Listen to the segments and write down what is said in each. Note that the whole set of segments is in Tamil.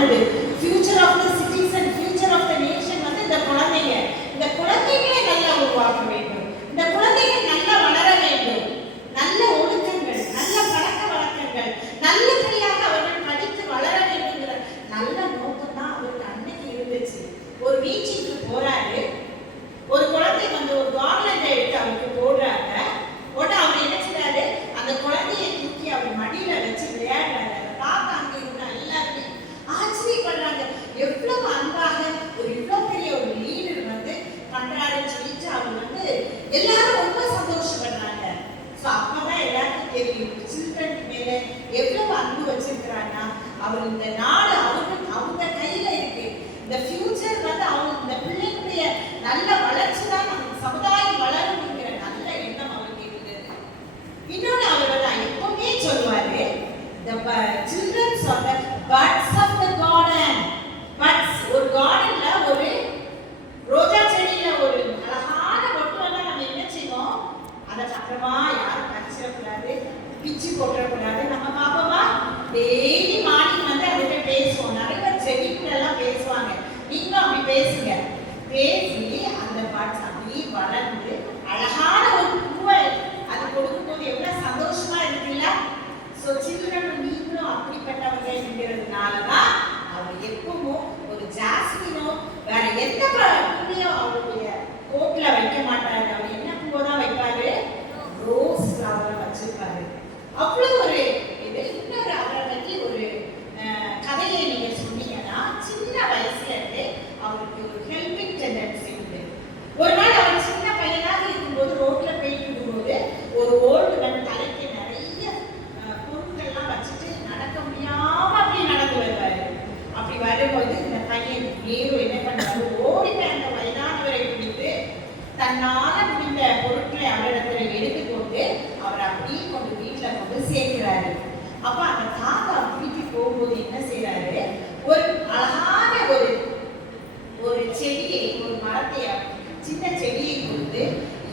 சொன்னது. Future of the citizen, future of the nation வந்து இந்த குழந்தைங்க. இந்த குழந்தைகளை நல்லா உருவாக்க வேண்டும். இந்த குழந்தைகள் நல்லா வளர வேண்டும். நல்ல ஒழுக்கங்கள், நல்ல பழக்க வழக்கங்கள், நல்லபடியாக அவர்கள் படித்து வளர வேண்டுங்கிற நல்ல நோக்கம் தான் அவருக்கு அன்னைக்கு இருந்துச்சு. ஒரு பீச்சுக்கு போறாரு, ஒரு குழந்தை வந்து ஒரு கார்லண்ட் எடுத்து அவருக்கு போடுறாங்க. உடனே அவர் என்ன செய்றாரு, அந்த குழந்தையை தூக்கி அவர் மடியில வச்சு விளையாடுறாரு. அதை பார்த்து அங்க இருந்த எல்லாருமே ஆச்சரியப்படுறாங்க. எவ்வளவு அன்பாக ஒரு இவ்வளவு பெரிய ஒரு லீடர் வந்து பண்றாருன்னு சொல்லிட்டு அவர் வந்து எல்லாரும் ரொம்ப சந்தோஷப்படுறாங்க. ஸோ அப்பதான் எல்லாருக்கும் தெரியும் சில்ட்ரன் மேல எவ்வளவு அன்பு வச்சிருக்கிறாங்கன்னா, அவர் இந்த நாடு அவங்க கையில இருக்கு. இந்த ஃபியூச்சர் வந்து அவங்க இந்த பிள்ளைகளுடைய நல்ல வளர்ச்சி தான் நம்ம சமுதாயம் வளருங்கிற நல்ல எண்ணம் அவருக்கு இருந்தது. இன்னொன்று அவர் வந்து எப்பவுமே சொல்லுவாரு, the children are the buds of the garden. buds, ஒரு கார்டன்ல ஒரு ரோஜா செடியில ஒரு அழகான பொட்டு வந்தா நம்ம என்ன செய்வோம், அதை அப்புறமா யாரும் பறிச்சிடக்கூடாது, பிச்சு போட்டுறக்கூடாது. நம்ம பாப்போமா, டெய்லி மார்னிங் வந்து அதுகிட்ட பேசுவோம். நிறைய செடிக்குள்ள எல்லாம் பேசுவாங்க. நீங்களும் அப்படி பேசுங்க. பேசி அந்த பட்ஸ் அப்படியே வளர்ந்து அழகான ஒரு பூவை அது கொடுக்கும்போது எவ்வளவு சந்தோஷமா இருக்குல்ல. ஸோ சில்ட்ரன் நீங்களும் அப்படிப்பட்டவங்க என்கிறதுனாலதான் அவர் எப்பவும் ஒரு ஜாஸ்மினோ வேற எந்த பூவையும் அவருடைய கோட்ல வைக்க மாட்டாரு. அவர் என்ன பூவை தான் வைப்பாரு, ரோஸ் ஃப்ளவரை வச்சிருப்பாரு. அவ்வளவு ஒரு இது. இன்னொரு அவரை பற்றி ஒரு கதையை நீங்க சொன்னீங்கன்னா, சின்ன வயசுல இருந்து அவருக்கு ஒரு ஹெல்பிங் டெண்டன்சி உண்டு. ஒரு நாள் அவர் சின்ன பையனாக இருக்கும்போது ரோட்ல போயிட்டு இருக்கும்போது ஒரு ஓல்டு மேன் தலைக்கு நிறைய பொருட்கள்லாம் வச்சுட்டு நடக்க முடியாம அப்படி நடந்து வருவாரு. அப்படி வரும்போது இந்த பையன் நேரு என்ன பண்ணுவாரு, ஓடி போய் அந்த வயதானவரை பிடித்து தன்னால முடிந்த பொருட்களை அவரிடத்துல எடுத்துக்கொண்டு அவர் அப்படியே கொண்டு வீட்டுல கொண்டு சேர்க்கிறாரு. அப்ப அந்த தாத்தா வீட்டுக்கு போகும்போது என்ன செய்யறாரு, ஒரு அழகான ஒரு செடியை, ஒரு மரத்தை, சின்ன செடியை கொண்டு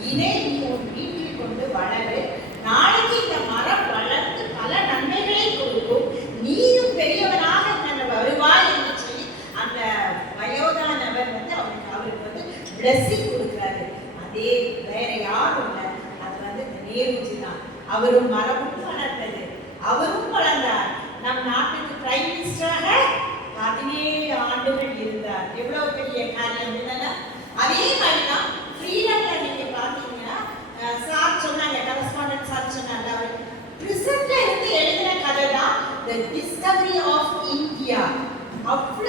இதை நீ உன் வீட்டில் கொண்டு வளரு, நாளைக்கு இந்த மரம் வளர்ந்து பல நன்மைகளை கொடுக்கும், நீயும் பெரியவனாக வருவாய் என்று சொல்லி அந்த வயோதானவர் வந்து அவருக்கு வந்து பிளஸிங் கொடுக்கிறாரு. அதே வேற யாரும் இல்லை, அது வந்து இந்த நேருஜி தான். அவரும் மரமும் வளர்ந்தது, அவரும் வளர்ந்தார். நம் நாட்டுக்கு பிரைம் மினிஸ்டராக 17 ஆண்டுகள் இருந்தார். எவ்வளவு பெரிய காரியம் இல்லைன்னா. அதே மாதிரிதான் ஃப்ரீடம்ல நீங்க பாத்தீங்கன்னா சார் சொன்னாங்க, கரஸ்பாண்டன்ட் சார் சொன்னாங்க, அவர் பிரிசன்ட்ல இருந்து எழுதின கதை தான் தி டிஸ்கவரி ஆஃப் இந்தியா. அவ்வளவு